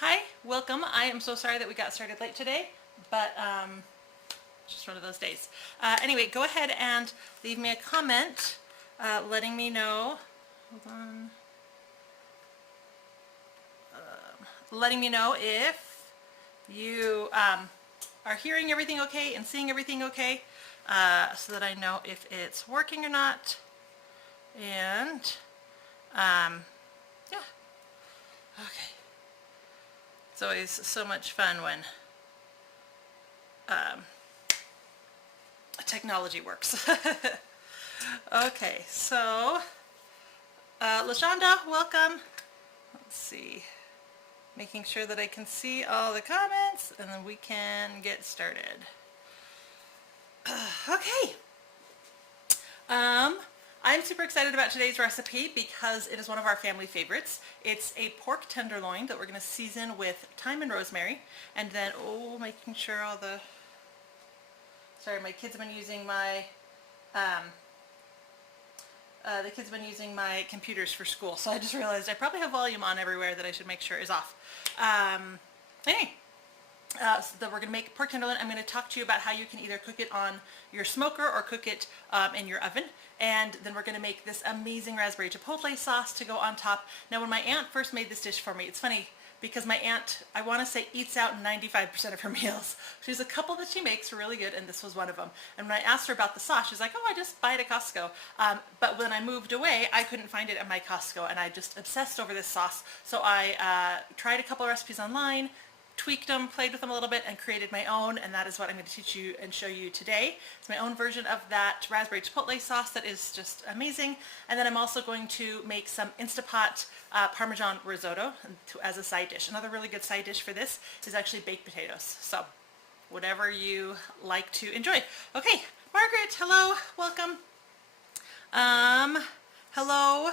Hi, welcome. I am so sorry that we got started late today, but just one of those days. Anyway, go ahead and leave me a comment letting me know, hold on, letting me know if you are hearing everything okay and seeing everything okay, so that I know if it's working or not. And yeah, okay. It's always so much fun when technology works. Okay, so LaShonda, welcome. Let's see, making sure that I can see all the comments and then we can get started. Okay. I'm super excited about today's recipe because it is one of our family favorites. It's a pork tenderloin that we're going to season with thyme and rosemary, and then, making sure all the, sorry, my kids have been using my, the kids have been using my computers for school, so I just realized I probably have volume on everywhere that I should make sure is off. Anyway. So that we're going to make pork tenderloin. I'm going to talk to you about how you can either cook it on your smoker or cook it in your oven. And then we're going to make this amazing raspberry chipotle sauce to go on top. Now, when my aunt first made this dish for me, it's funny because my aunt, I want to say, eats out 95% of her meals. She has a couple that she makes really good, and this was one of them. And when I asked her about the sauce, she's like, oh, I just buy it at Costco. But when I moved away, I couldn't find it at my Costco, and I just obsessed over this sauce. So I tried a couple of recipes online, tweaked them, played with them a little bit, and created my own, and that is what I'm going to teach you and show you today. It's my own version of that raspberry chipotle sauce that is just amazing. And then I'm also going to make some Instapot parmesan risotto as a side dish. Another really good side dish for this is actually baked potatoes. So whatever you like to enjoy. Okay, Margaret, hello, welcome. Hello,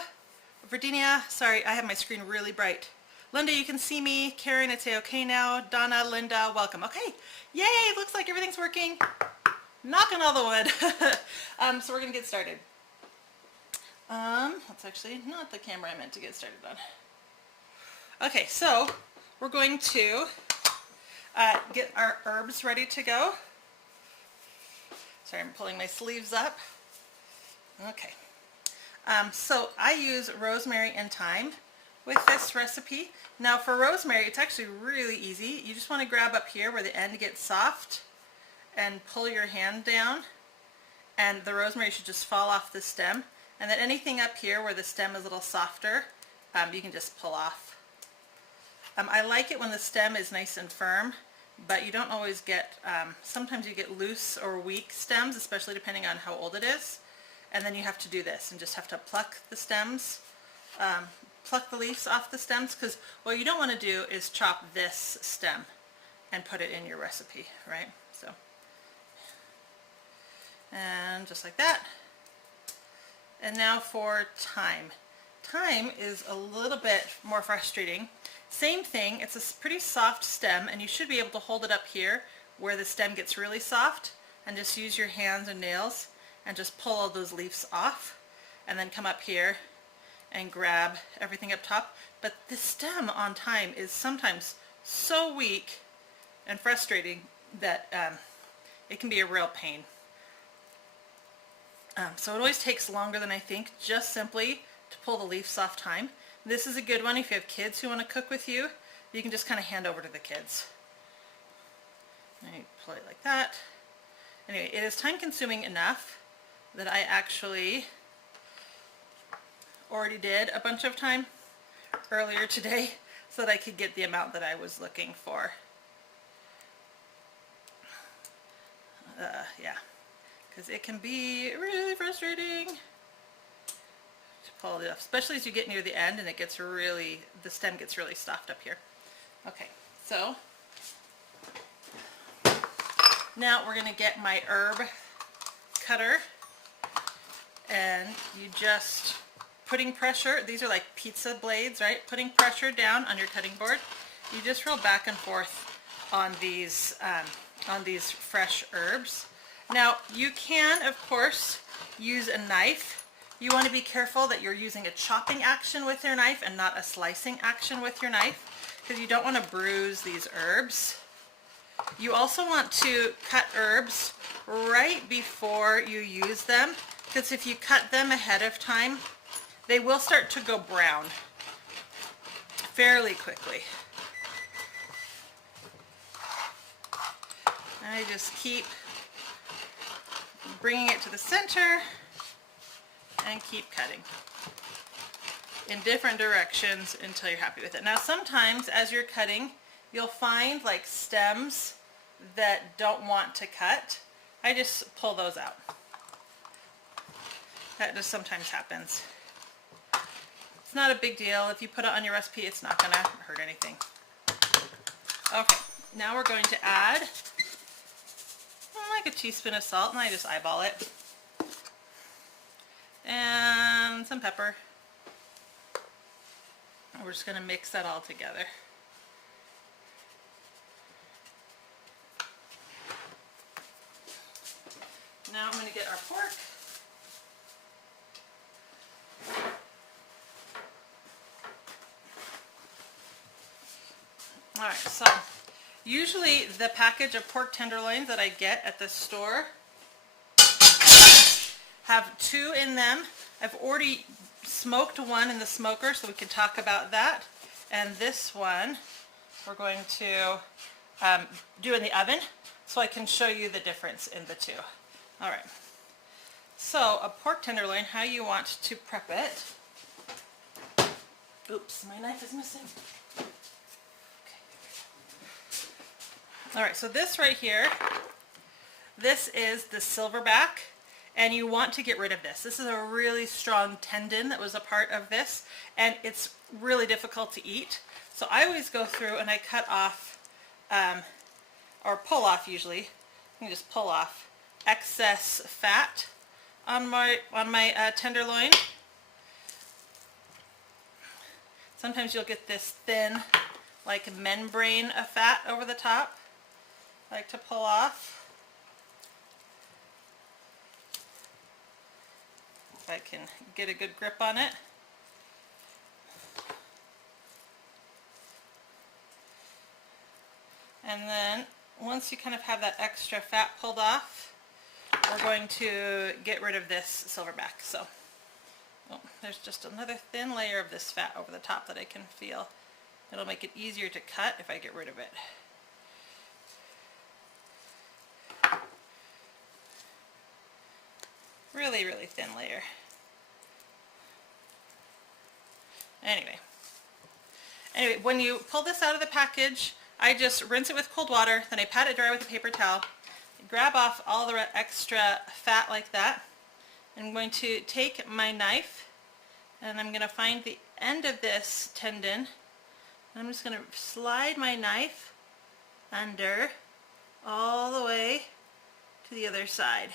Virginia. Sorry, I have my screen really bright. Linda, you can see me. Karen, it's okay now. Donna, Linda, welcome. Okay, yay, looks like everything's working. Knock on all the wood. So we're gonna get started. That's actually not the camera I meant to get started on. Okay, so we're going to get our herbs ready to go. Sorry, I'm pulling my sleeves up. Okay, so I use rosemary and thyme with this recipe. Now for rosemary, it's actually really easy. You just want to grab up here where the end gets soft and pull your hand down, and the rosemary should just fall off the stem. And then anything up here where the stem is a little softer, you can just pull off. I like it when the stem is nice and firm, but you don't always get, sometimes you get loose or weak stems, especially depending on how old it is. And then you have to do this and just have to pluck the stems, pluck the leaves off the stems, because what you don't want to do is chop this stem and put it in your recipe, right? So, and just like that. And now for thyme. Thyme is a little bit more frustrating. Same thing, it's a pretty soft stem, and you should be able to hold it up here where the stem gets really soft, and just use your hands and nails and just pull all those leaves off, and then come up here and grab everything up top. But the stem on thyme is sometimes so weak and frustrating that it can be a real pain. So it always takes longer than I think, just simply to pull the leaves off thyme. This is a good one if you have kids who want to cook with you. You can just kind of hand over to the kids. And you pull it like that. Anyway, it is time consuming enough that I actually already did a bunch of thyme earlier today so that I could get the amount that I was looking for. Yeah, because it can be really frustrating to pull it off, especially as you get near the end and it gets really, the stem gets really soft up here. Okay, so now we're going to get my herb cutter, and you just putting pressure, these are like pizza blades, right? Putting pressure down on your cutting board. You just roll back and forth on these fresh herbs. Now you can, of course, use a knife. You want to be careful that you're using a chopping action with your knife and not a slicing action with your knife. because you don't want to bruise these herbs. You also want to cut herbs right before you use them, because if you cut them ahead of time, they will start to go brown fairly quickly. And I just keep bringing it to the center and keep cutting in different directions until you're happy with it. Now sometimes as you're cutting, you'll find like stems that don't want to cut. I just pull those out. That just sometimes happens. It's not a big deal. If you put it on your recipe, it's not gonna hurt anything. Okay, now we're going to add like a teaspoon of salt, and I just eyeball it. And some pepper. We're just going to mix that all together. Now I'm going to get our pork. Alright, so usually the package of pork tenderloins that I get at the store have 2 in them. I've already smoked one in the smoker, so we can talk about that. And this one we're going to do in the oven, so I can show you the difference in the 2. Alright, so a pork tenderloin, how you want to prep it. Oops, my knife is missing. Alright, so this right here, this is the silverback, and you want to get rid of this. This is a really strong tendon that was a part of this, and it's really difficult to eat. So I always go through and I cut off, or pull off usually, you can just pull off excess fat on my tenderloin. Sometimes you'll get this thin, like membrane of fat over the top. I like to pull off. If I can get a good grip on it. And then once you kind of have that extra fat pulled off, we're going to get rid of this silverback. So there's just another thin layer of this fat over the top that I can feel. It'll make it easier to cut if I get rid of it. Really, really thin layer. Anyway, when you pull this out of the package, I just rinse it with cold water, then I pat it dry with a paper towel, grab off all the extra fat like that. I'm going to take my knife and I'm going to find the end of this tendon, and I'm just going to slide my knife under all the way to the other side.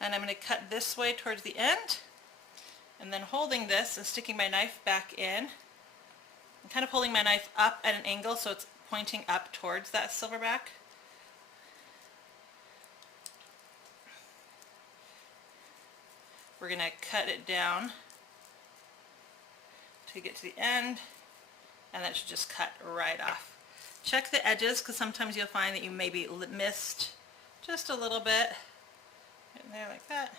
And I'm going to cut this way towards the end, and then holding this and sticking my knife back in. I'm kind of holding my knife up at an angle so it's pointing up towards that silverback. We're going to cut it down to get to the end, and that should just cut right off. Check the edges, because sometimes you'll find that you maybe missed just a little bit. In there like that,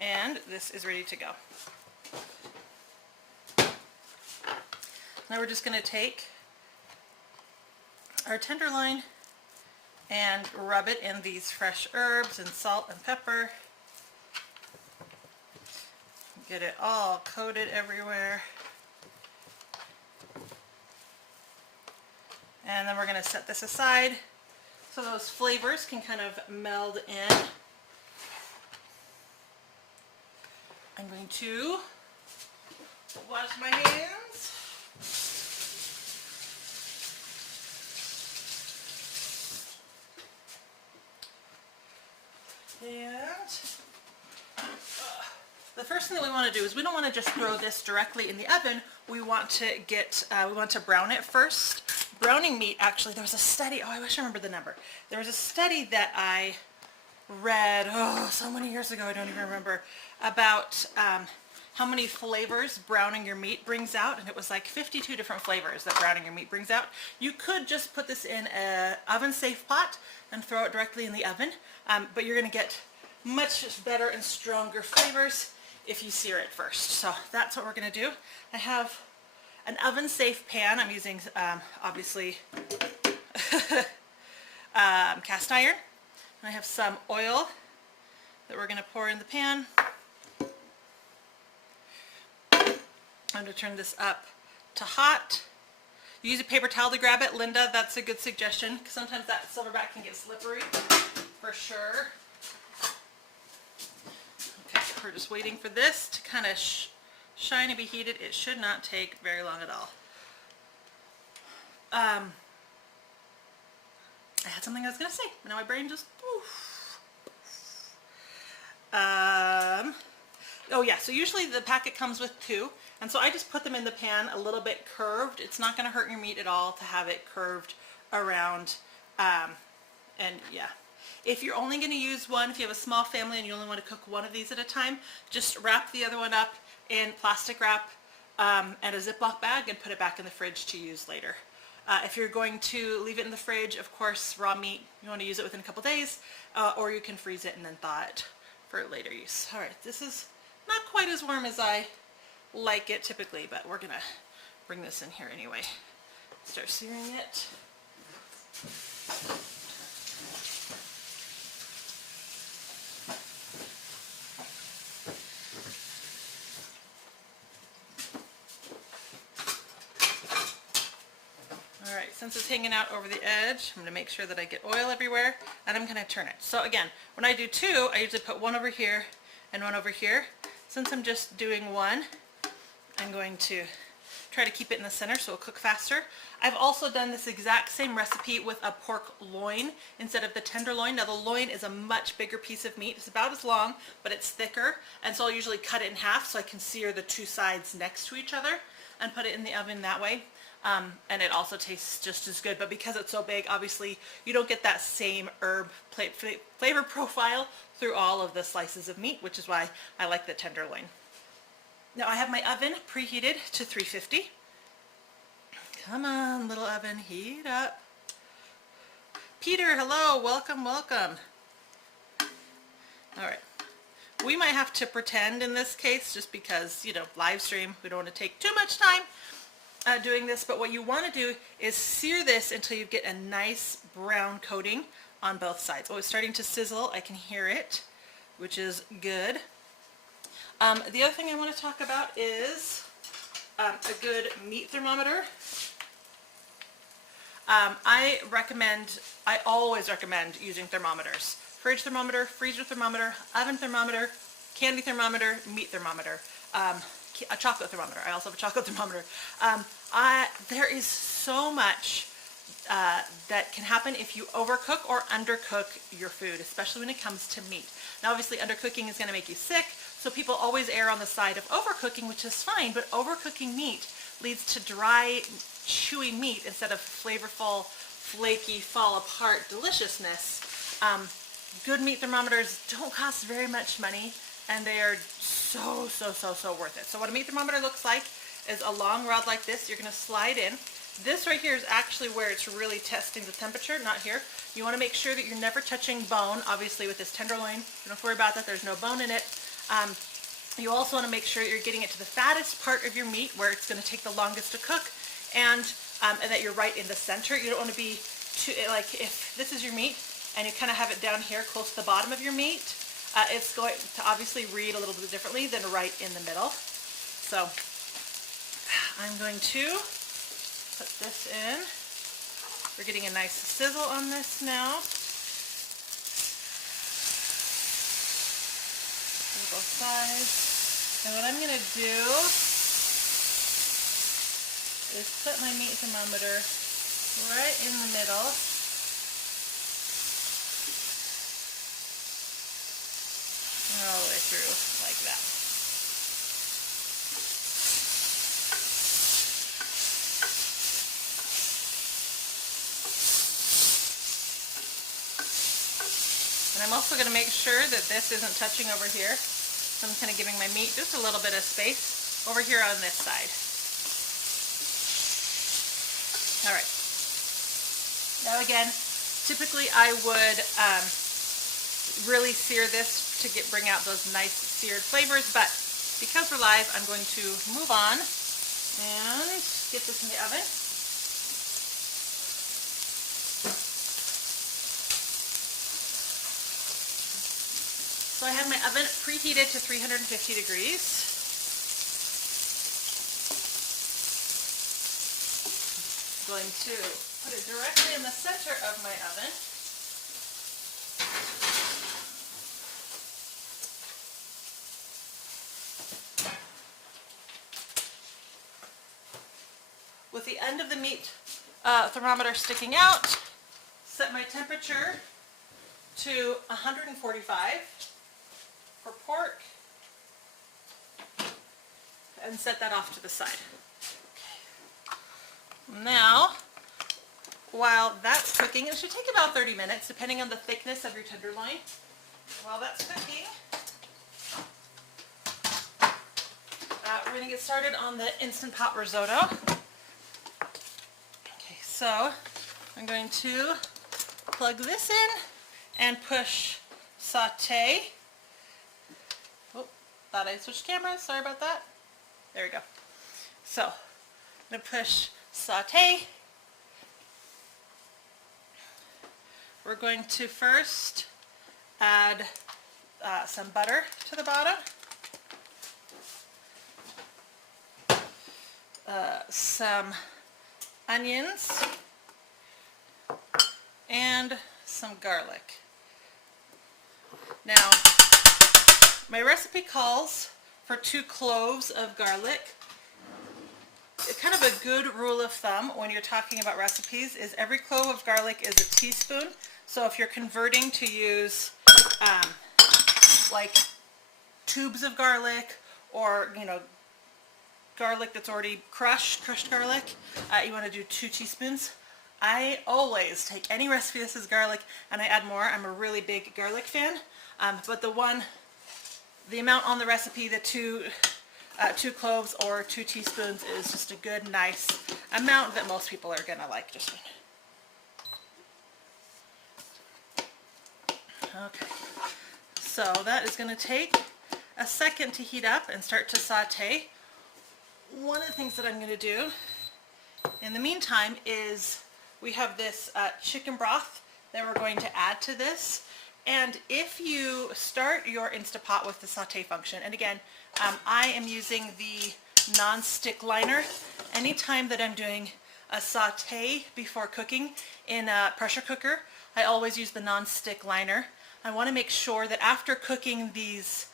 and this is ready to go. Now we're just going to take our tenderloin and rub it in these fresh herbs and salt and pepper. Get it all coated everywhere. And then we're going to set this aside so those flavors can kind of meld in. I'm going to wash my hands. And the first thing that we want to do is we don't want to just throw this directly in the oven. We want to brown it first. Browning meat, actually, there was a study, I wish I remembered the number. There was a study that I read, so many years ago, I don't even remember, about how many flavors browning your meat brings out, and it was like 52 different flavors that browning your meat brings out. You could just put this in an oven-safe pot and throw it directly in the oven, but you're going to get much better and stronger flavors if you sear it first. So that's what we're going to do. I have an oven-safe pan. I'm using, obviously, cast iron. And I have some oil that we're going to pour in the pan. I'm going to turn this up to hot. You use a paper towel to grab it, Linda. That's a good suggestion, because sometimes that silverback can get slippery, for sure. Okay, we're just waiting for this to kind of shine and be heated. It should not take very long at all. I had something I was going to say, and now my brain just... oh yeah, so usually the packet comes with 2. And so I just put them in the pan a little bit curved. It's not going to hurt your meat at all to have it curved around. And yeah, if you're only going to use one, if you have a small family and you only want to cook one of these at a time, just wrap the other one up in plastic wrap and a Ziploc bag and put it back in the fridge to use later. If you're going to leave it in the fridge, of course, raw meat, you want to use it within a couple days, or you can freeze it and then thaw it for later use. All right, this is not quite as warm as I like it typically, but we're gonna bring this in here anyway. Start searing it. All right, since it's hanging out over the edge, I'm gonna make sure that I get oil everywhere, and I'm gonna turn it. So again, when I do 2, I usually put one over here and one over here. Since I'm just doing one, I'm going to try to keep it in the center so it'll cook faster. I've also done this exact same recipe with a pork loin instead of the tenderloin. Now the loin is a much bigger piece of meat. It's about as long, but it's thicker. And so I'll usually cut it in half so I can sear the 2 sides next to each other and put it in the oven that way. And it also tastes just as good, but because it's so big, obviously you don't get that same herb flavor profile through all of the slices of meat, which is why I like the tenderloin. Now I have my oven preheated to 350. Come on, little oven, heat up. Peter, hello, welcome, welcome. All right, we might have to pretend in this case just because, you know, live stream, we don't want to take too much time doing this, but what you want to do is sear this until you get a nice brown coating on both sides. Oh, it's starting to sizzle, I can hear it, which is good. The other thing I want to talk about is a good meat thermometer. I always recommend using thermometers. Fridge thermometer, freezer thermometer, oven thermometer, candy thermometer, meat thermometer, a chocolate thermometer. I also have a chocolate thermometer. There is so much that can happen if you overcook or undercook your food, especially when it comes to meat. Now obviously undercooking is going to make you sick, so people always err on the side of overcooking, which is fine, but overcooking meat leads to dry, chewy meat instead of flavorful, flaky, fall apart deliciousness. Good meat thermometers don't cost very much money, and they are so worth it. So what a meat thermometer looks like is a long rod like this. You're going to slide in. This right here is actually where it's really testing the temperature, not here. You want to make sure that you're never touching bone. Obviously with this tenderloin, you don't have to worry about that. There's no bone in it. You also want to make sure you're getting it to the fattest part of your meat where it's going to take the longest to cook, and that you're right in the center. You don't want to be too, like if this is your meat and you kind of have it down here close to the bottom of your meat, it's going to obviously read a little bit differently than right in the middle. So I'm going to put this in. We're getting a nice sizzle on this now. Both sides. And what I'm going to do is put my meat thermometer right in the middle. All the way through like that. And I'm also going to make sure that this isn't touching over here. So I'm kind of giving my meat just a little bit of space over here on this side. All right. Now again, typically I would really sear this to bring out those nice seared flavors, but because we're live, I'm going to move on and get this in the oven. So I have my oven preheated to 350 degrees. I'm going to put it directly in the center of my oven. With the end of the meat thermometer sticking out, set my temperature to 145 for pork, and set that off to the side. Now, while that's cooking, it should take about 30 minutes depending on the thickness of your tenderloin. While that's cooking, we're going to get started on the Instant Pot Risotto. Okay, so I'm going to plug this in and push saute. Oh, thought I switched cameras, sorry about that. There we go. So, I'm going to push saute. We're going to first add some butter to the bottom. Some onions and some garlic. Now, my recipe calls for 2 cloves of garlic. Kind of a good rule of thumb when you're talking about recipes is every clove of garlic is a teaspoon. So if you're converting to use like tubes of garlic, or garlic that's already crushed garlic, you want to do 2 teaspoons. I always take any recipe that says garlic and I add more. I'm a really big garlic fan, but the amount on the recipe, the 2 cloves or 2 teaspoons, is just a good, nice amount that most people are gonna like. Just one. Okay, so that is gonna take a second to heat up and start to saute. One of the things that I'm gonna do in the meantime is we have this chicken broth that we're going to add to this. And if you start your Instapot with the saute function, and again, I am using the non-stick liner. Anytime that I'm doing a saute before cooking in a pressure cooker, I always use the non-stick liner. I want to make sure that after cooking these,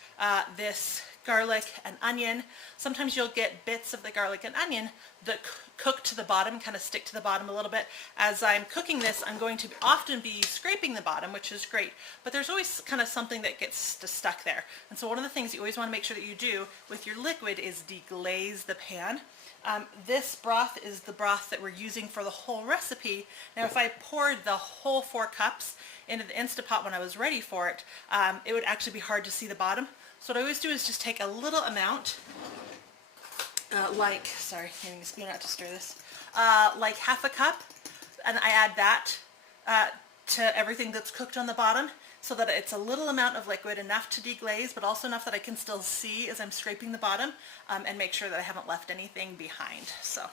this garlic and onion, sometimes you'll get bits of the garlic and onion that cook to the bottom, kind of stick to the bottom a little bit. As I'm cooking this, I'm going to often be scraping the bottom, which is great, but there's always kind of something that gets stuck there. And so one of the things you always want to make sure that you do with your liquid is deglaze the pan. This broth is the broth that we're using for the whole recipe. Now if I poured the whole 4 cups into the Instapot when I was ready for it, it would actually be hard to see the bottom. So what I always do is just take a little amount, sorry, getting a spoon out to stir this, like half a cup, and I add that to everything that's cooked on the bottom, so that it's a little amount of liquid, enough to deglaze, but also enough that I can still see as I'm scraping the bottom, and make sure that I haven't left anything behind. So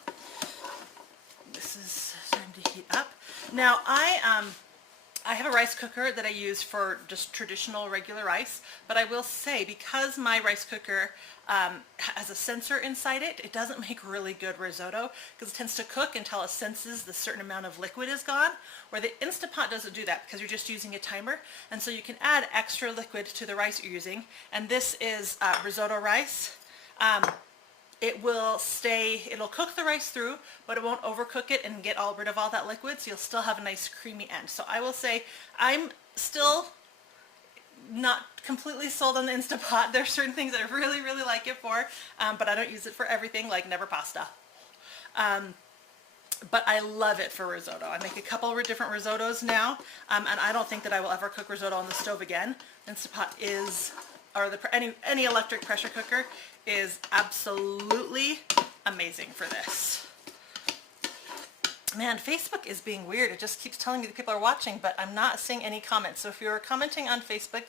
this is starting to heat up. Now I have a rice cooker that I use for just traditional regular rice, but I will say, because my rice cooker has a sensor inside it, it doesn't make really good risotto because it tends to cook until it senses the certain amount of liquid is gone, where the Instapot doesn't do that because you're just using a timer, and so you can add extra liquid to the rice you're using. And this is risotto rice. It'll cook the rice through, but it won't overcook it and get rid of all that liquid, so you'll still have a nice creamy end. So I will say I'm still not completely sold on the Instapot. There's certain things that I really, really like it for, but I don't use it for everything, like never pasta. But I love it for risotto. I make a couple of different risottos now, and I don't think that I will ever cook risotto on the stove again. Instapot is or any electric pressure cooker is absolutely amazing for this. Man, Facebook is being weird. It just keeps telling me that people are watching, but I'm not seeing any comments. So if you're commenting on Facebook,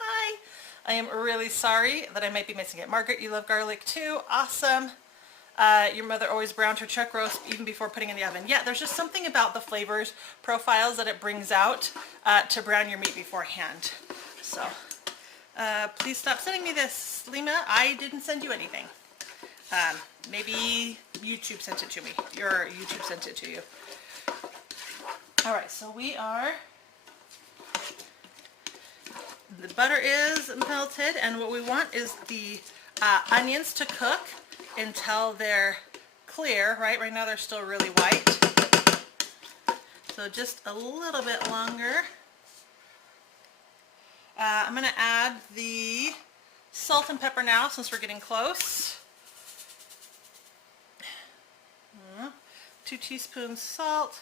hi. I am really sorry that I might be missing it. Margaret, you love garlic too. Awesome. Your mother always browned her chuck roast even before putting in the oven. Yeah, there's just something about the flavors profiles that it brings out to brown your meat beforehand. So please stop sending me this, Lima. I didn't send you anything. Maybe YouTube sent it to me. Your YouTube sent it to you. All right, so the butter is melted, and what we want is the onions to cook until they're clear. Right now they're still really white. So just a little bit longer. I'm going to add the salt and pepper now since we're getting close. 2 teaspoons salt,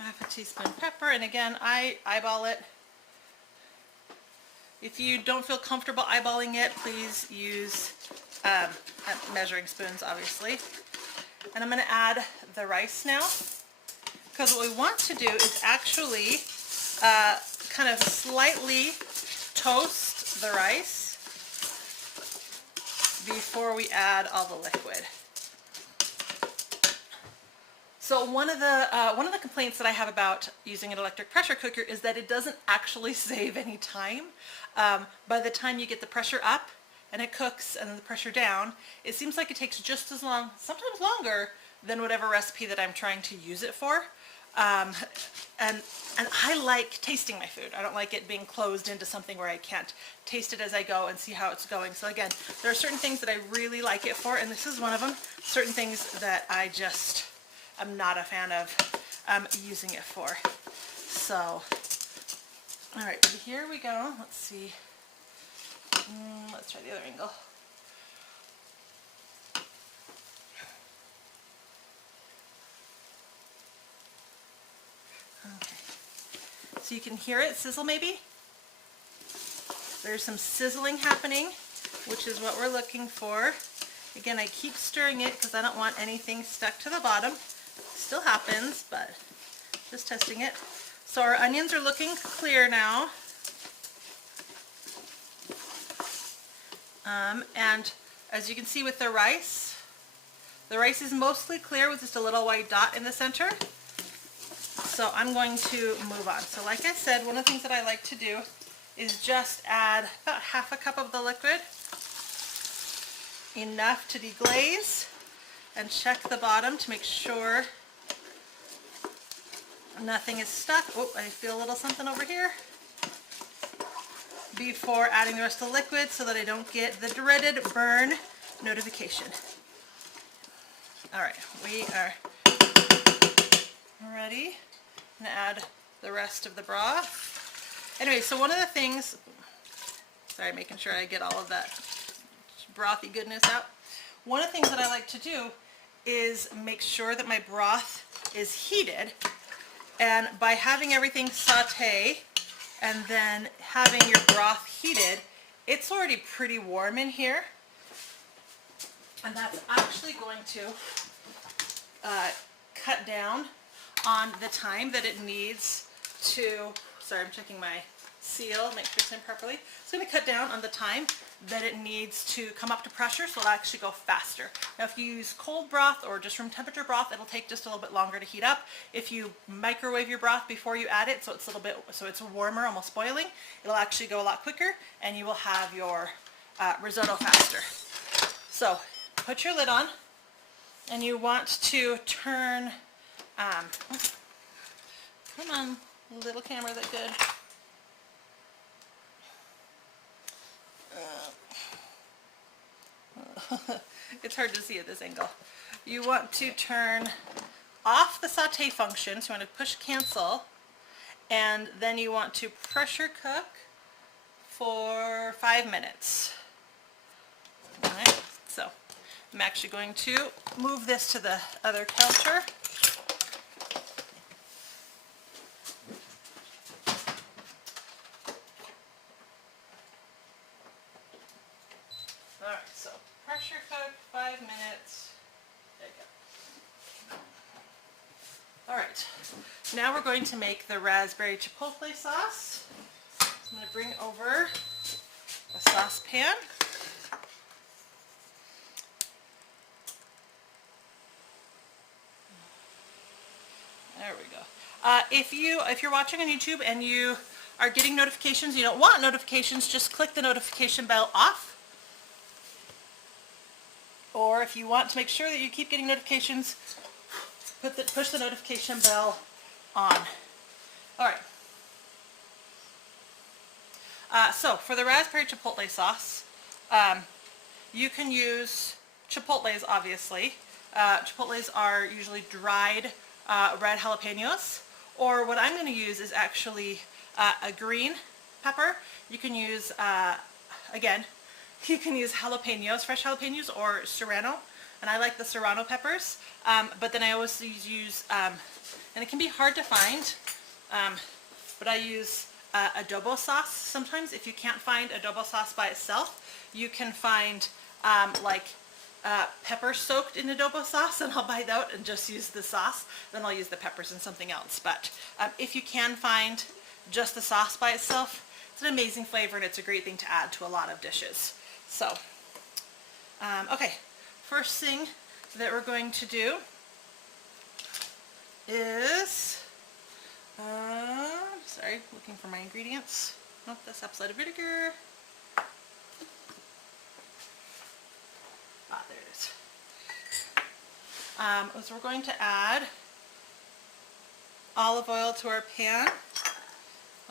1/2 teaspoon pepper, and again I eyeball it. If you don't feel comfortable eyeballing it, please use measuring spoons, obviously. And I'm going to add the rice now, because what we want to do is actually kind of slightly toast the rice before we add all the liquid. So one of the complaints that I have about using an electric pressure cooker is that it doesn't actually save any time. By the time you get the pressure up and it cooks and then the pressure down, it seems like it takes just as long, sometimes longer, than whatever recipe that I'm trying to use it for. And I like tasting my food. I don't like it being closed into something where I can't taste it as I go and see how it's going. So again, there are certain things that I really like it for, and this is one of them. Certain things that I just am not a fan of using it for. So, all right, here we go. Let's see. Let's try the other angle. Okay, so you can hear it sizzle maybe? There's some sizzling happening, which is what we're looking for. Again, I keep stirring it because I don't want anything stuck to the bottom. Still happens, but just testing it. So our onions are looking clear now. And as you can see with the rice is mostly clear with just a little white dot in the center. So I'm going to move on. So like I said, one of the things that I like to do is just add about 1/2 cup of the liquid, enough to deglaze, and check the bottom to make sure nothing is stuck. Oh, I feel a little something over here. Before adding the rest of the liquid so that I don't get the dreaded burn notification. All right, we are ready. I'm going to add the rest of the broth. Anyway, so one of the things, sorry, making sure I get all of that brothy goodness out. One of the things that I like to do is make sure that my broth is heated, and by having everything saute and then having your broth heated, it's already pretty warm in here, and that's actually going to cut down on the time that it needs to, sorry, I'm checking my seal, make sure it's in properly. It's going to cut down on the time that it needs to come up to pressure, so it'll actually go faster. Now if you use cold broth or just room temperature broth, it'll take just a little bit longer to heat up. If you microwave your broth before you add it, so it's a little bit, so it's warmer, almost boiling, it'll actually go a lot quicker, and you will have your risotto faster. So put your lid on, and you want to turn, come on, little camera that good. It's hard to see at this angle. You want to turn off the saute function, so you want to push cancel, and then you want to pressure cook for 5 minutes. Alright, so I'm actually going to move this to the other counter. Alright, so pressure cook 5 minutes. There you go. Alright, now we're going to make the raspberry chipotle sauce. So I'm going to bring over a saucepan. There we go. If you're watching on YouTube and you are getting notifications, you don't want notifications, just click the notification bell off. Or if you want to make sure that you keep getting notifications, push the notification bell on. Alright. So for the raspberry chipotle sauce, you can use chipotles, obviously. Chipotles are usually dried red jalapenos, or what I'm going to use is actually a green pepper. You can use, again, you can use jalapenos, fresh jalapenos, or serrano, and I like the serrano peppers, but then I always use, and it can be hard to find, but I use adobo sauce sometimes. If you can't find adobo sauce by itself, you can find pepper soaked in adobo sauce, and I'll buy that and just use the sauce. Then I'll use the peppers in something else. But if you can find just the sauce by itself, it's an amazing flavor and it's a great thing to add to a lot of dishes. So, okay, first thing that we're going to do is, sorry, looking for my ingredients. Nope, that's apple cider vinegar. Ah, there it is. So we're going to add olive oil to our pan,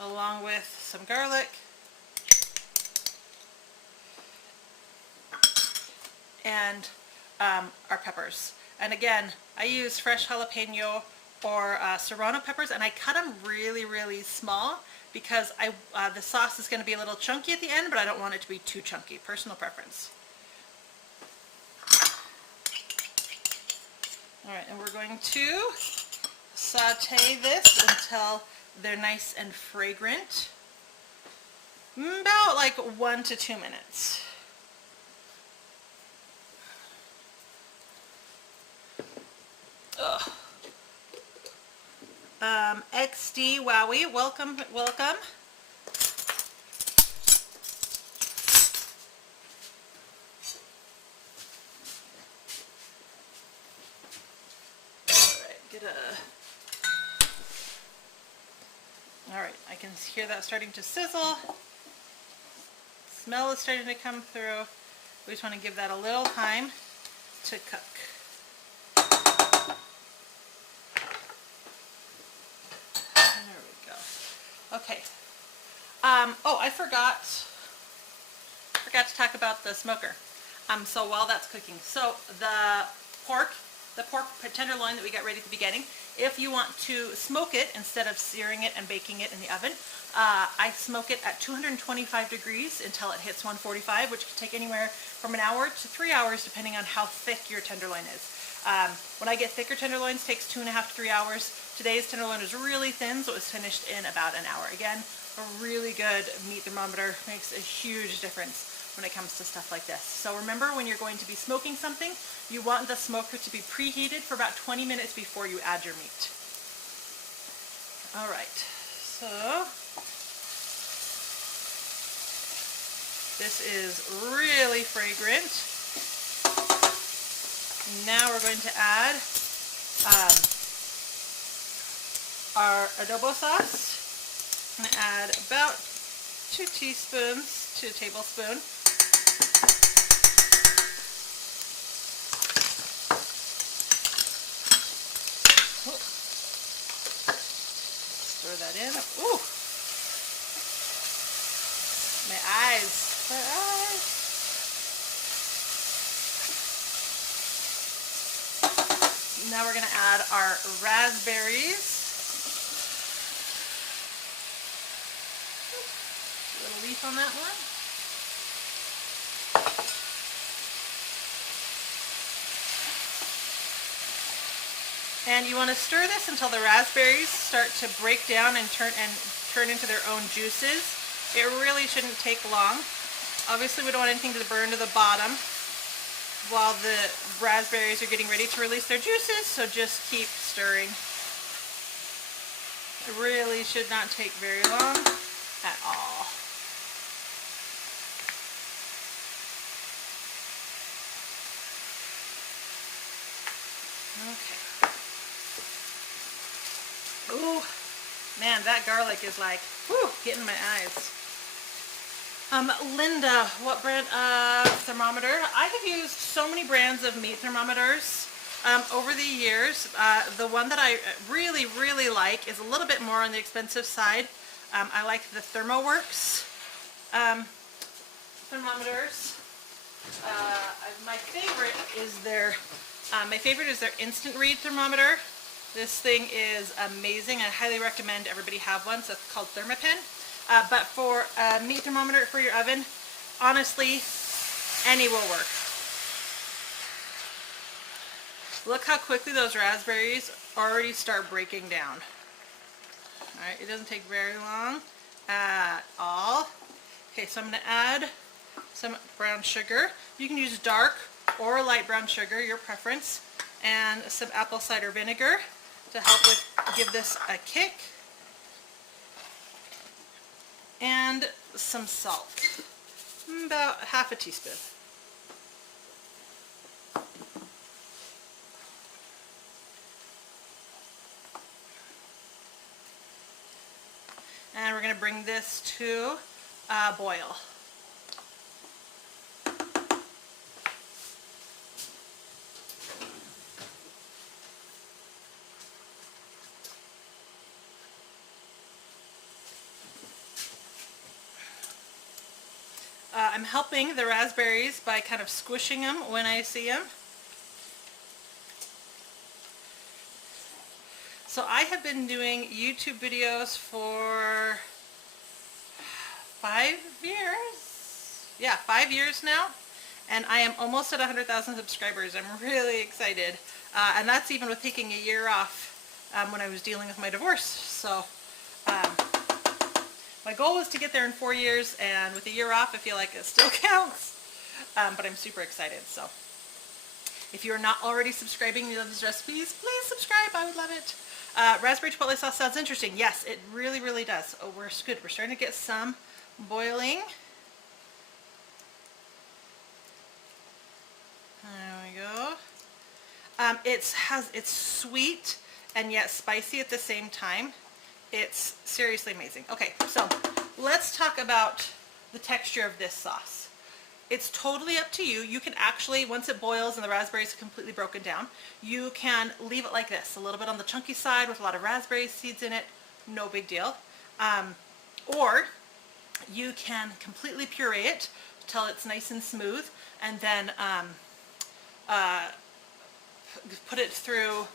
along with some garlic, and our peppers. And again, I use fresh jalapeno or serrano peppers, and I cut them really, really small because the sauce is going to be a little chunky at the end, but I don't want it to be too chunky. Personal preference. Alright, and we're going to saute this until they're nice and fragrant. About like 1 to 2 minutes. Ugh. XD Wowie, welcome, welcome. Alright, I can hear that starting to sizzle. Smell is starting to come through. We just want to give that a little time to cook. There we go. Okay. Oh, I forgot to talk about the smoker. So while that's cooking, so the pork tenderloin that we got ready at the beginning, if you want to smoke it instead of searing it and baking it in the oven, I smoke it at 225 degrees until it hits 145, which can take anywhere from an hour to 3 hours depending on how thick your tenderloin is. When I get thicker tenderloins, it takes 2.5 to 3 hours. Today's tenderloin is really thin, so it was finished in about an hour. Again, a really good meat thermometer makes a huge difference when it comes to stuff like this. So remember, when you're going to be smoking something, you want the smoker to be preheated for about 20 minutes before you add your meat. Alright, so this is really fragrant. Now we're going to add our adobo sauce. I'm going to add about 2 teaspoons to a tablespoon. Stir that in. Ooh! My eyes. My eyes. Now we're going to add our raspberries. A little leaf on that one. And you want to stir this until the raspberries start to break down and turn into their own juices. It really shouldn't take long. Obviously we don't want anything to burn to the bottom while the raspberries are getting ready to release their juices, so just keep stirring. It really should not take very long at all. Okay. Ooh, man, that garlic is like, whew, getting in my eyes. Linda, what brand of thermometer? I have used so many brands of meat thermometers over the years. The one that I really, really like is a little bit more on the expensive side. I like the ThermoWorks thermometers. My favorite is their instant read thermometer. This thing is amazing. I highly recommend everybody have one. So it's called Thermapen. But for a meat thermometer for your oven, honestly, any will work. Look how quickly those raspberries already start breaking down. Alright, it doesn't take very long at all. Okay, so I'm going to add some brown sugar. You can use dark or light brown sugar, your preference, and some apple cider vinegar to help give this a kick. And some salt, about half a teaspoon. And we're going to bring this to a boil. I'm helping the raspberries by kind of squishing them when I see them. So I have been doing YouTube videos for 5 years. Yeah, 5 years now. And I am almost at 100,000 subscribers. I'm really excited. And that's even with taking a year off when I was dealing with my divorce. So my goal was to get there in 4 years, and with a year off, I feel like it still counts. But I'm super excited. So if you're not already subscribing and you love these recipes, please subscribe. I would love it. Raspberry chipotle sauce sounds interesting. Yes, it really, really does. Oh, we're good. We're starting to get some boiling. There we go. It's sweet and yet spicy at the same time. It's seriously amazing. Okay, so let's talk about the texture of this sauce. It's totally up to you. You can actually, once it boils and the raspberries are completely broken down, you can leave it like this, a little bit on the chunky side with a lot of raspberry seeds in it, no big deal. Or you can completely puree it till it's nice and smooth, and then put it through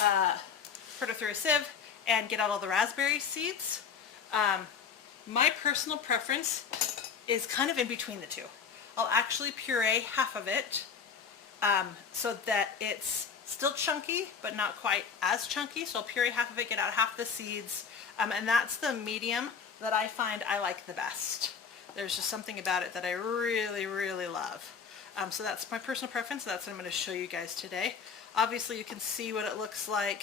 a sieve and get out all the raspberry seeds. My personal preference is kind of in between the two. I'll actually puree half of it so that it's still chunky but not quite as chunky. So I'll puree half of it, get out half the seeds, and that's the medium that I find I like the best. There's just something about it that I really, really love. So that's my personal preference. That's what I'm going to show you guys today. Obviously you can see what it looks like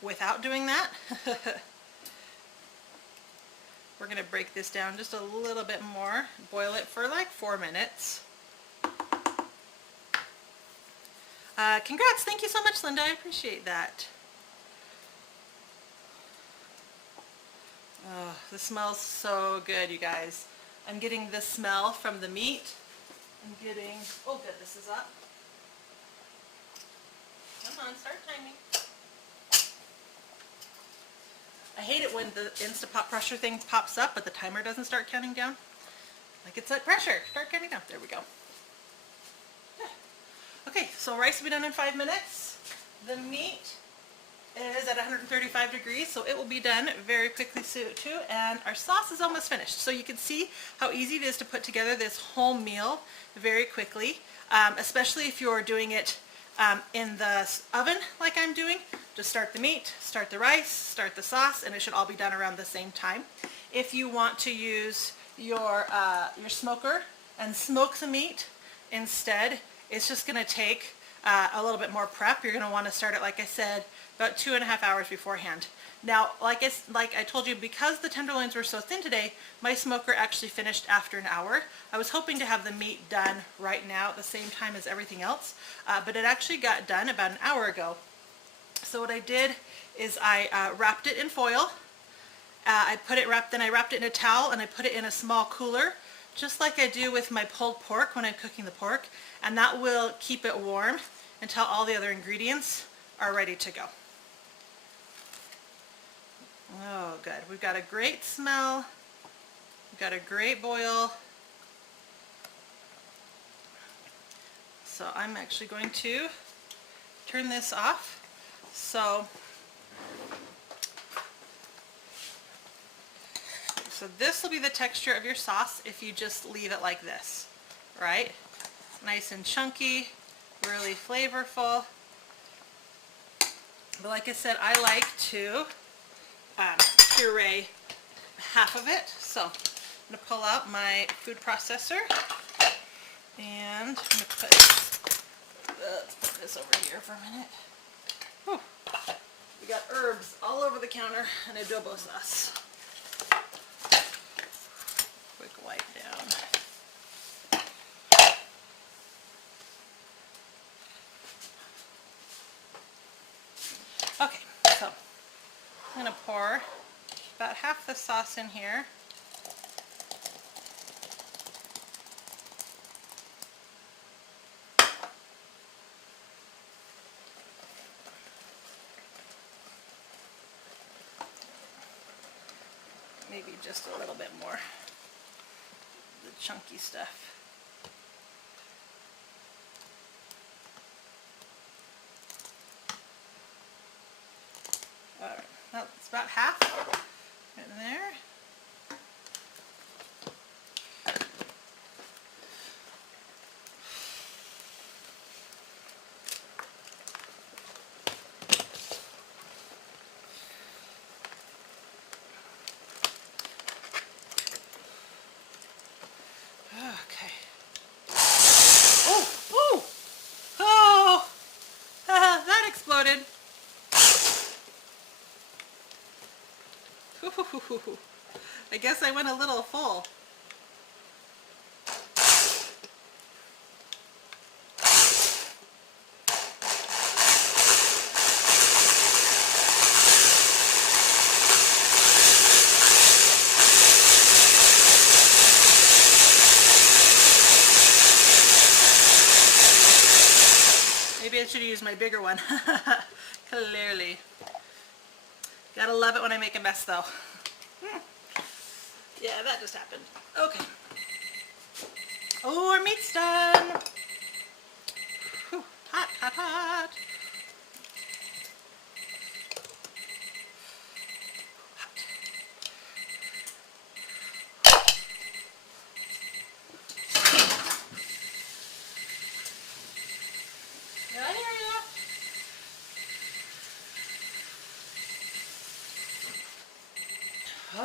without doing that. We're going to break this down just a little bit more, boil it for like 4 minutes. Congrats, thank you so much, Linda, I appreciate that. Oh, this smells so good, you guys. I'm getting the smell from the meat. I'm getting, oh good, this is up. Come on, start timing. I hate it when the Instapot pressure thing pops up, but the timer doesn't start counting down. Like it's at pressure. Start counting down. There we go. Okay, so rice will be done in 5 minutes. The meat is at 135 degrees, so it will be done very quickly too. And our sauce is almost finished. So you can see how easy it is to put together this whole meal very quickly, especially if you're doing it in the oven like I'm doing. Just start the meat, start the rice, start the sauce, and it should all be done around the same time. if you want to use your smoker and smoke the meat instead, it's just going to take a little bit more prep. You're going to want to start it, like I said, about 2.5 hours beforehand. Now, like I told you, because the tenderloins were so thin today, my smoker actually finished after an hour. I was hoping to have the meat done right now at the same time as everything else, but it actually got done about an hour ago. So what I did is I wrapped it in foil. Then I wrapped it in a towel and I put it in a small cooler, just like I do with my pulled pork when I'm cooking the pork, and that will keep it warm until all the other ingredients are ready to go. Oh, good. We've got a great smell. We've got a great boil. So I'm actually going to turn this off. So this will be the texture of your sauce if you just leave it like this, right? Nice and chunky, really flavorful. But like I said, I like to puree half of it. So I'm going to pull out my food processor and I'm going to let's put this over here for a minute. Whew. We got herbs all over the counter and adobo sauce. Quick wipe down. Okay, so I'm going to pour about half the sauce in here. Maybe just a little bit more, the chunky stuff. All right, that's about half in there. Okay. Oh, that exploded. I guess I went a little full. Maybe I should use my bigger one. Clearly. Gotta love it when I make a mess though. Yeah, that just happened. Okay. Oh, our meat's done. Whew. Hot, hot, hot. Yeah, I hear ya.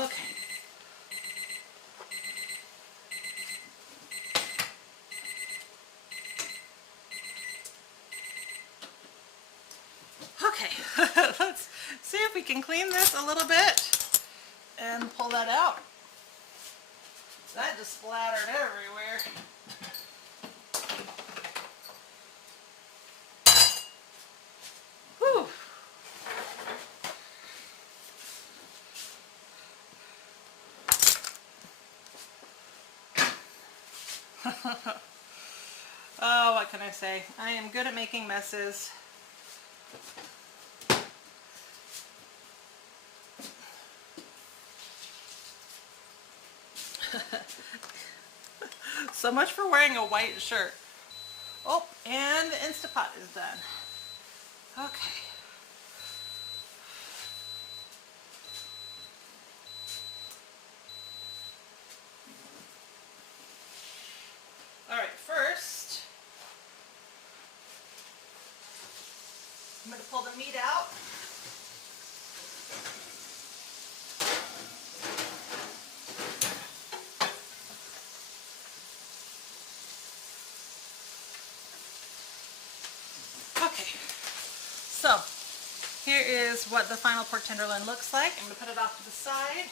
Okay. Okay, let's see if we can clean this a little bit and pull that out. That just splattered everywhere. Whew. Oh, what can I say? I am good at making messes. So much for wearing a white shirt. Oh, and the Instapot is done. Okay. All right, first, I'm going to pull the meat out. here is what the final pork tenderloin looks like. I'm going to put it off to the side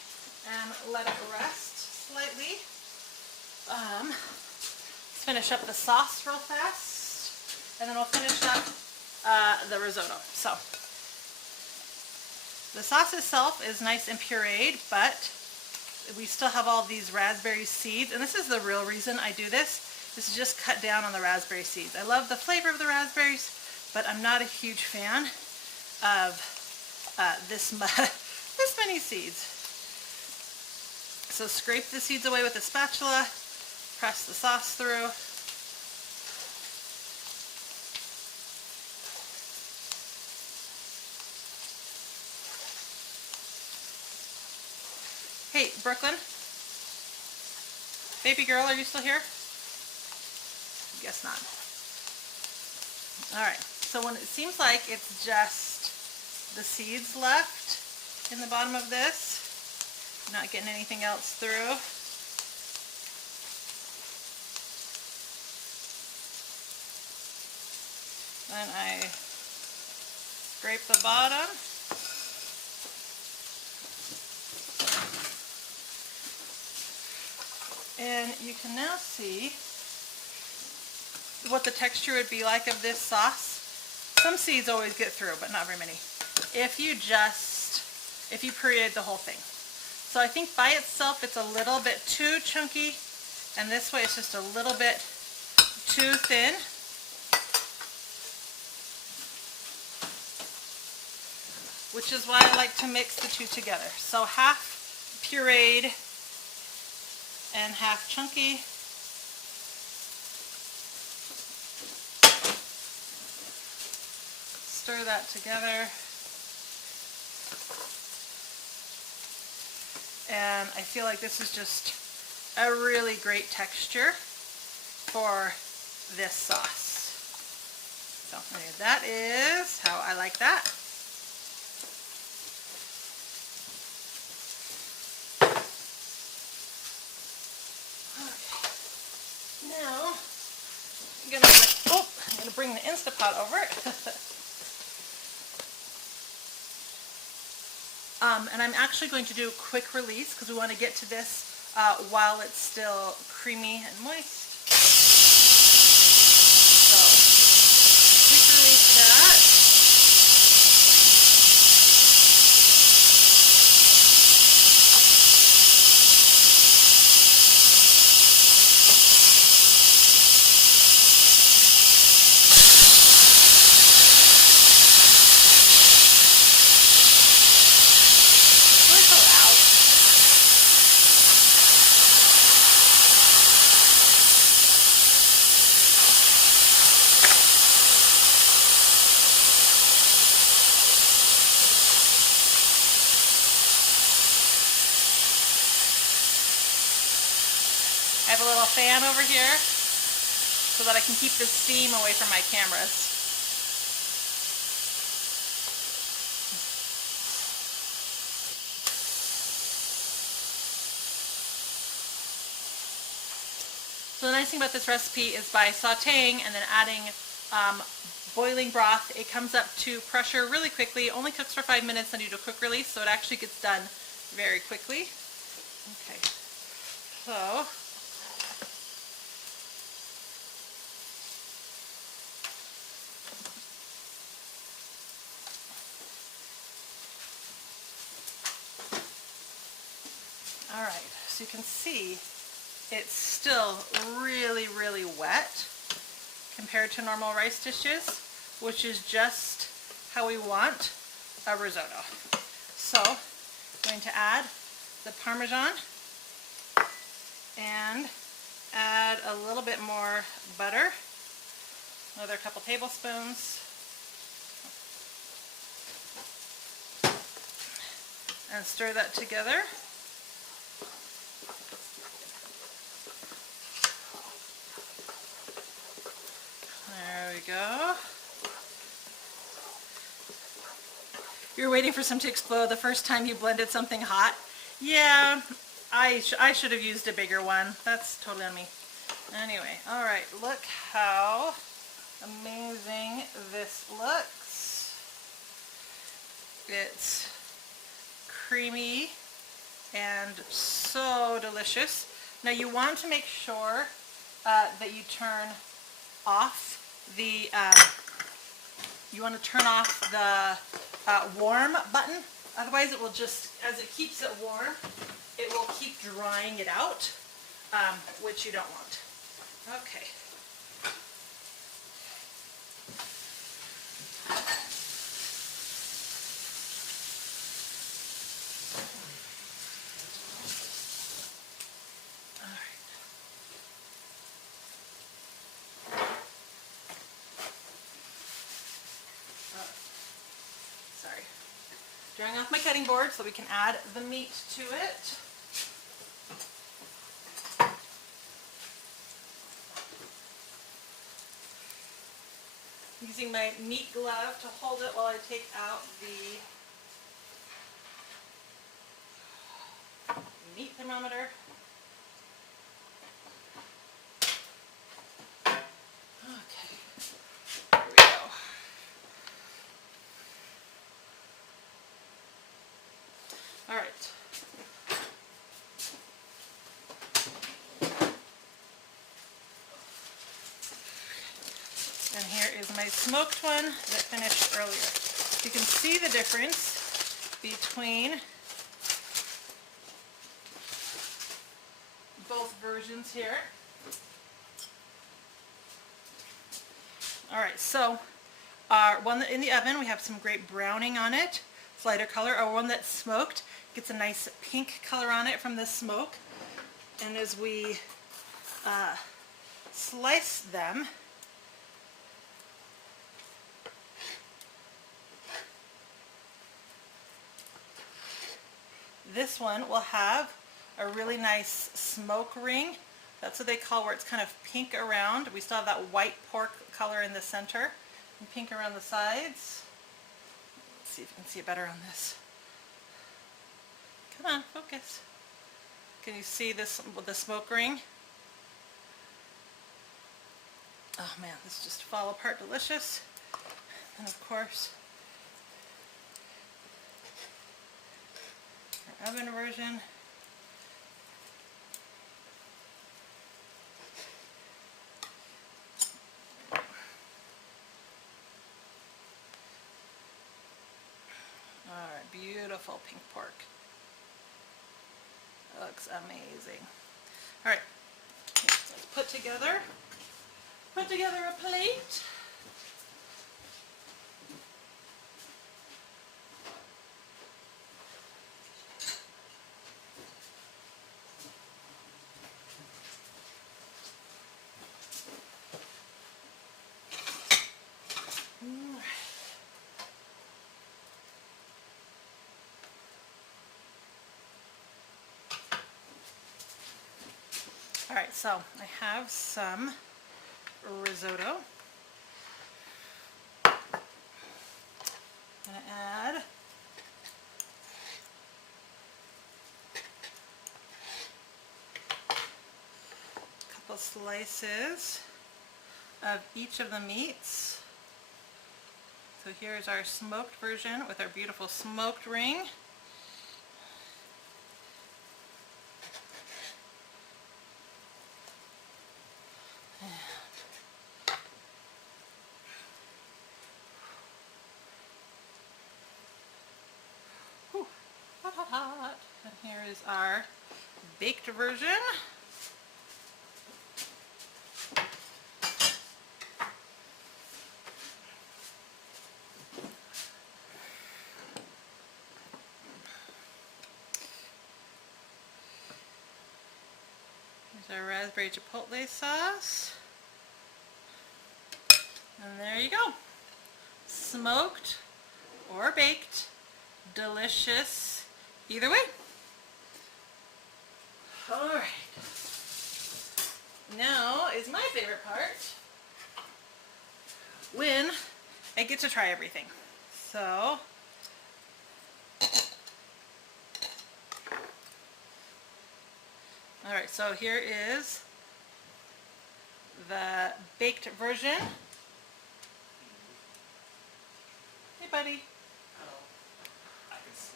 and let it rest slightly. Let's finish up the sauce real fast, and then we'll finish up the risotto. So the sauce itself is nice and pureed, but we still have all these raspberry seeds, and this is the real reason I do this. This is just cut down on the raspberry seeds. I love the flavor of the raspberries, but I'm not a huge fan of this many seeds. So scrape the seeds away with a spatula, press the sauce through. Hey, Brooklyn? Baby girl, are you still here? Guess not. Alright, so when it seems like it's just the seeds left in the bottom of this, not getting anything else through, then I scrape the bottom. And you can now see what the texture would be like of this sauce. Some seeds always get through, but not very many. If you pureed the whole thing. So I think by itself it's a little bit too chunky, and this way it's just a little bit too thin. Which is why I like to mix the two together. So half pureed and half chunky. Stir that together. And I feel like this is just a really great texture for this sauce. So anyway, that is how I like that. Now, I'm gonna bring the Instapot over. And I'm actually going to do quick release because we want to get to this while it's still creamy and moist. So, quick release that. I have a little fan over here so that I can keep the steam away from my cameras. So the nice thing about this recipe is by sauteing and then adding boiling broth, it comes up to pressure really quickly, only cooks for 5 minutes, then you do a quick release, so it actually gets done very quickly. Okay, so alright, so you can see it's still really, really wet compared to normal rice dishes, which is just how we want a risotto. So I'm going to add the parmesan and add a little bit more butter, another couple tablespoons, and stir that together. There we go. You're waiting for some to explode the first time you blended something hot. Yeah, I should have used a bigger one. That's totally on me. Anyway, alright, look how amazing this looks. It's creamy and so delicious. Now you want to make sure that you turn off the warm button. Otherwise it will just, as it keeps it warm, it will keep drying it out, which you don't want. Okay. Drying off my cutting board so we can add the meat to it. Using my meat glove to hold it while I take out the meat thermometer. Okay, here we go. All right. And here is my smoked one that finished earlier. You can see the difference between both versions here. All right, so our one in the oven, we have some great browning on it, it's lighter color. Our one that's smoked gets a nice pink color on it from the smoke. And as we slice them, this one will have a really nice smoke ring. That's what they call where it's kind of pink around. We still have that white pork color in the center and pink around the sides. Let's see if you can see it better on this. Come on, focus. Can you see this with the smoke ring? Oh man, this just fall apart delicious. And of course, our oven version. Alright, beautiful pink pork. Looks amazing. Alright, let's put together a plate. Alright, so I have some risotto. I'm going to add a couple slices of each of the meats. So here's our smoked version with our beautiful smoked ring. Hot. And here is our baked version. Here's our Raspberry Chipotle sauce. And there you go. Smoked or baked, delicious. Either way. Alright. Now is my favorite part, when I get to try everything. So, alright, so here is the baked version. Hey buddy.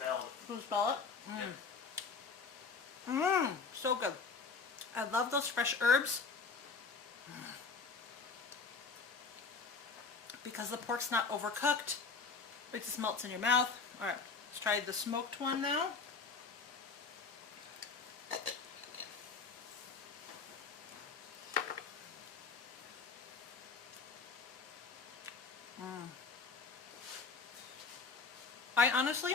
smelled. Can you smell it? Yeah. So good. I love those fresh herbs. Because the pork's not overcooked, it just melts in your mouth. All right, let's try the smoked one now. I honestly,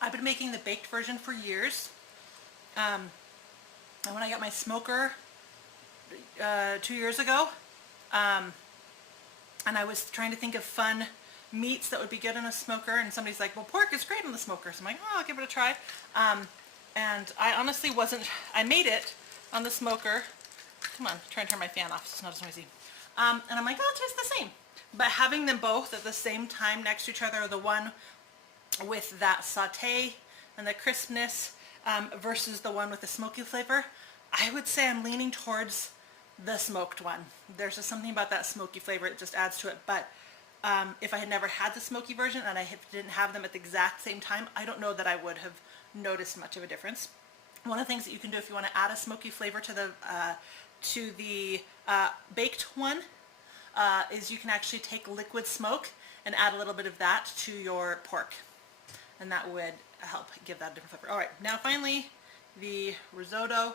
I've been making the baked version for years. And when I got my smoker 2 years ago, and I was trying to think of fun meats that would be good in a smoker, and somebody's like, well, pork is great in the smoker. So I'm like, oh, I'll give it a try. And I honestly wasn't, I made it on the smoker. Come on, try and turn my fan off so it's not as noisy. And I'm like, oh, it tastes the same. But having them both at the same time next to each other, the one with that saute and the crispness versus the one with the smoky flavor, I would say I'm leaning towards the smoked one. There's just something about that smoky flavor, it just adds to it. But if I had never had the smoky version and I didn't have them at the exact same time, I don't know that I would have noticed much of a difference. One of the things that you can do if you want to add a smoky flavor to the baked one is you can actually take liquid smoke and add a little bit of that to your pork, and that would help give that a different flavor. All right, now finally the risotto.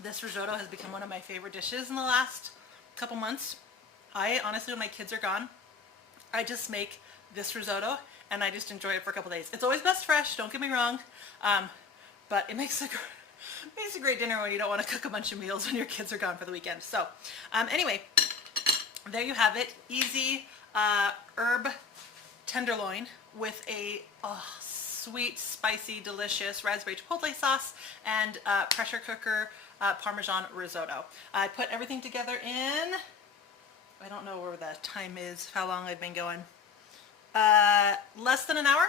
This risotto has become one of my favorite dishes in the last couple months. I honestly, when my kids are gone, I just make this risotto and I just enjoy it for a couple days. It's always best fresh, don't get me wrong, but it makes a great dinner when you don't want to cook a bunch of meals when your kids are gone for the weekend. So anyway, there you have it. Easy herb tenderloin with a sweet, spicy, delicious raspberry chipotle sauce and pressure cooker parmesan risotto. I put everything together in, I don't know where the time is, how long I've been going. Less than an hour.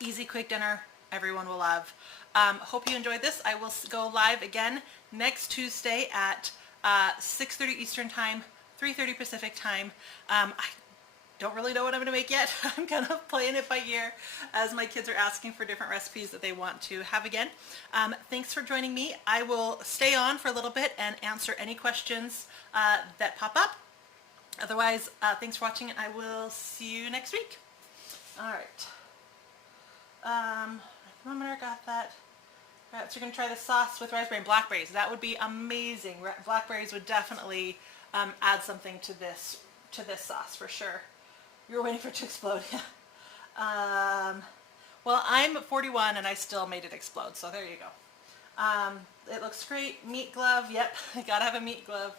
Easy, quick dinner everyone will love. Hope you enjoyed this. I will go live again next Tuesday at 6:30 Eastern Time, 3:30 Pacific Time. I don't really know what I'm going to make yet. I'm kind of playing it by ear as my kids are asking for different recipes that they want to have again. Thanks for joining me. I will stay on for a little bit and answer any questions that pop up. Otherwise, thanks for watching and I will see you next week. All right. Thermometer got that. All right, so you're going to try the sauce with raspberry and blackberries. That would be amazing. Blackberries would definitely add something to this sauce for sure. You were waiting for it to explode. Well, I'm 41 and I still made it explode, so there you go. It looks great. Meat glove. Yep, gotta have a meat glove.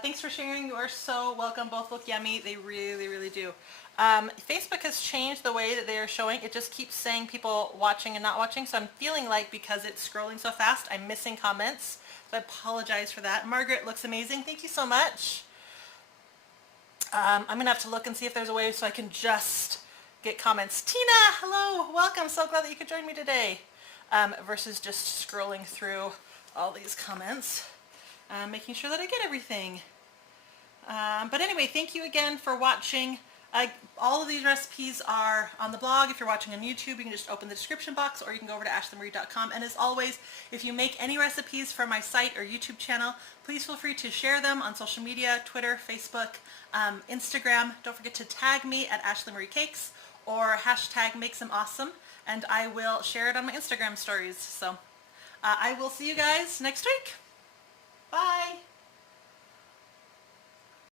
Thanks for sharing. You are so welcome. Both look yummy. They really, really do. Facebook has changed the way that they are showing. It just keeps saying people watching and not watching. So I'm feeling like because it's scrolling so fast, I'm missing comments. So I apologize for that. Margaret looks amazing. Thank you so much. I'm going to have to look and see if there's a way so I can just get comments. Tina, hello. Welcome. So glad that you could join me today. Versus just scrolling through all these comments. Making sure that I get everything. But anyway, thank you again for watching. All of these recipes are on the blog. If you're watching on YouTube, you can just open the description box or you can go over to ashleemarie.com. And as always, if you make any recipes for my site or YouTube channel, please feel free to share them on social media, Twitter, Facebook, Instagram. Don't forget to tag me at Ashlee Marie Cakes or hashtag makes them awesome, and I will share it on my Instagram stories. So I will see you guys next week. Bye.